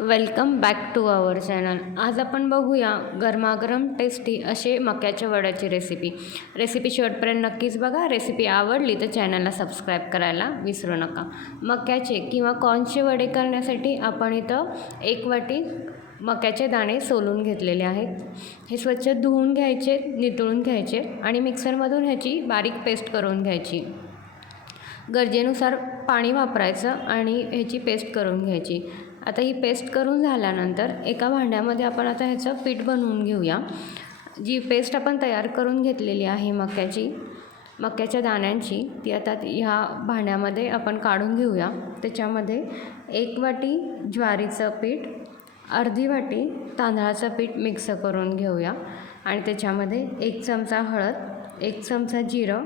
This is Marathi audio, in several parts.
Welcome back to our channel. आज आपण बघूया गरमागरम टेस्टी असे मक्याच्या वड्याची रेसिपी रेसिपी शेवटपर्यंत नक्कीच बघा. रेसिपी आवडली तर चॅनलला सबस्क्राईब करायला विसरू नका. मक्याचे किंवा कॉर्नचे वडे करण्यासाठी आपण इथं एक वाटी मक्याचे दाणे सोलून घेतलेले आहेत. हे स्वच्छ धुवून घ्यायचे नितळून घ्यायचे आणि मिक्सरमधून ह्याची बारीक पेस्ट करून घ्यायची. गरजेनुसार पाणी वापरायचं आणि ह्याची पेस्ट करून घ्यायची. आता ही पेस्ट करून झाल्यानंतर एका भांड्यामध्ये आपण आता ह्याचं पीठ बनवून घेऊया. जी पेस्ट आपण तयार करून घेतलेली आहे मक्याची मक्याच्या दाण्यांची ती आता ह्या भांड्यामध्ये आपण काढून घेऊया. त्याच्यामध्ये एक वाटी ज्वारीचं पीठ अर्धी वाटी तांदळाचं पीठ मिक्स करून घेऊया. आणि त्याच्यामध्ये एक चमचा हळद एक चमचा जिरं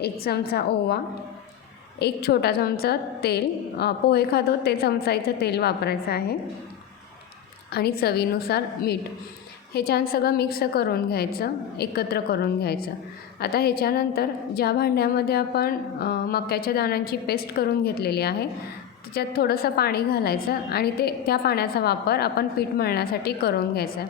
एक चमचा ओवा एक छोटा चमचा तेल पोहे खातो ते चमचा इथं तेल वापरायचं आहे. आणि चवीनुसार मीठ. हे छान सगळं मिक्स करून घ्यायचं एकत्र करून घ्यायचं. आता ह्याच्यानंतर ज्या भांड्यामध्ये आपण मक्याच्या दाण्यांची पेस्ट करून घेतलेली आहे त्याच्यात थोडंसं पाणी घालायचं आणि ते त्या पाण्याचा वापर आपण पीठ मळण्यासाठी करून घ्यायचा.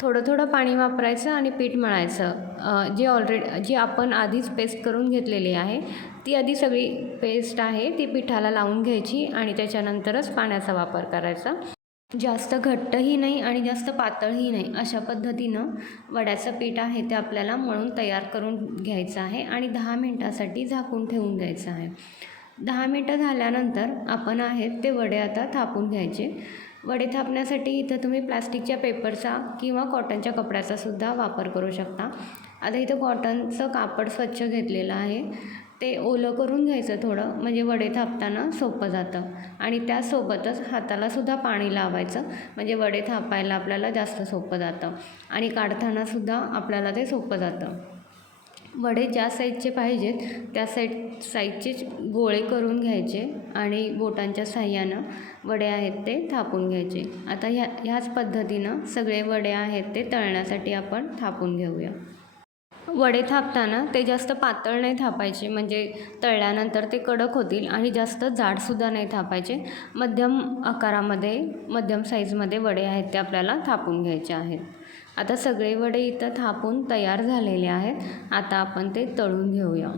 थोडं थोडं पाणी वापरायचं आणि पीठ मळायचं. जे ऑलरेडी जी आपण आधीच पेस्ट करून घेतलेली आहे ती आधी सगळी पेस्ट आहे ती पिठाला लावून घ्यायची आणि त्याच्यानंतरच पाण्याचा वापर करायचा. जास्त घट्टही नाही आणि जास्त पातळही नाही अशा पद्धतीनं वड्याचं पीठ आहे ते आपल्याला मळून तयार करून घ्यायचं आहे आणि दहा मिनटासाठी झाकून ठेवून द्यायचं आहे. दहा मिनटं झाल्यानंतर आपण आहेत ते वडे आता थापून घ्यायचे. वडे थापण्यासाठी इथं तुम्ही प्लास्टिकच्या पेपरचा किंवा कॉटनच्या कपड्याचा सुद्धा वापर करू शकता. आता इथं कॉटनचं कापड स्वच्छ घेतलेलं आहे. ते ओलं करून घ्यायचं थोडं म्हणजे वडे थापताना सोपं जातं. आणि त्यासोबतच हातालासुद्धा पाणी लावायचं म्हणजे वडे थापायला आपल्याला जास्त सोपं जातं. आणि काढतानासुद्धा आपल्याला ते सोपं जातं. वडे ज्या साईजचे पाहिजेत त्या साईड साईजचेच गोळे करून घ्यायचे आणि बोटांच्या साह्यानं वडे आहेत ते थापून घ्यायचे. आता ह्या ह्याच पद्धतीनं सगळे वडे आहेत ते तळण्यासाठी आपण थापून घेऊया. वडे थापताना ते जास्त पातळ नाही थापायचे म्हणजे तळल्यानंतर ते कडक होतील आणि जास्त जाडसुद्धा नाही थापायचे. मध्यम आकारामध्ये मध्यम साईजमध्ये वडे आहेत ते आपल्याला थापून घ्यायचे आहेत. आता सगळे वडे इथं थापून तयार झालेले आहेत. आता आपण ते तळून घेऊया.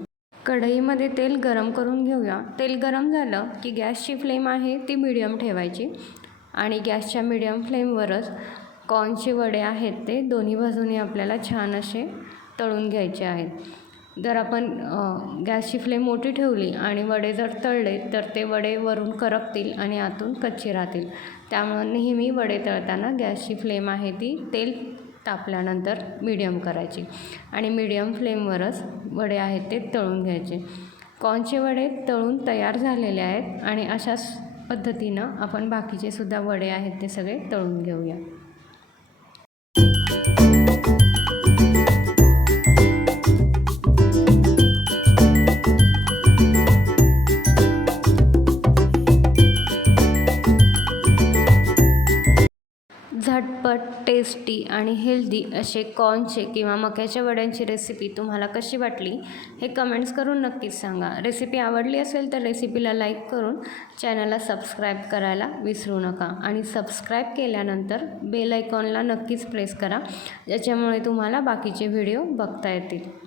कढईमध्ये तेल गरम करून घेऊया. तेल गरम झालं की गॅसची फ्लेम आहे ती मिडियम ठेवायची आणि गॅसच्या मिडियम फ्लेमवरच कॉर्नचे वडे आहेत ते दोन्ही बाजूने आपल्याला छान असे तळून घ्यायचे आहेत. जर आपण गॅसची फ्लेम मोठी ठेवली आणि वडे जर तळले तर ते वडे वरून करपतील आणि आतून कच्चे राहतील. त्यामुळं नेहमी वडे तळताना गॅसची फ्लेम आहे ती तेल तापल्यानंतर मीडियम करायची. आणि मीडियम फ्लेमवरच वडे आहेत ते तळून घ्यायचे. कॉर्नचे वडे तळून तयार झालेले आहेत आणि अशाच पद्धतीनं आपण बाकीचे सुद्धा वडे आहेत ते सगळे तळून घेऊया. झटपट टेस्टी आणि हेल्दी असे कॉर्नचे किंवा मक्याच्या वड्यांची रेसिपी तुम्हाला कशी वाटली हे कमेंट्स करून नक्कीच सांगा. रेसिपी आवडली असेल तर रेसिपीला लाईक करून चॅनलला सबस्क्राईब करायला विसरू नका. आणि सबस्क्राईब केल्यानंतर बेल आयकॉनला नक्कीच प्रेस करा ज्याच्यामुळे तुम्हाला बाकीचे व्हिडिओ बघता येतील.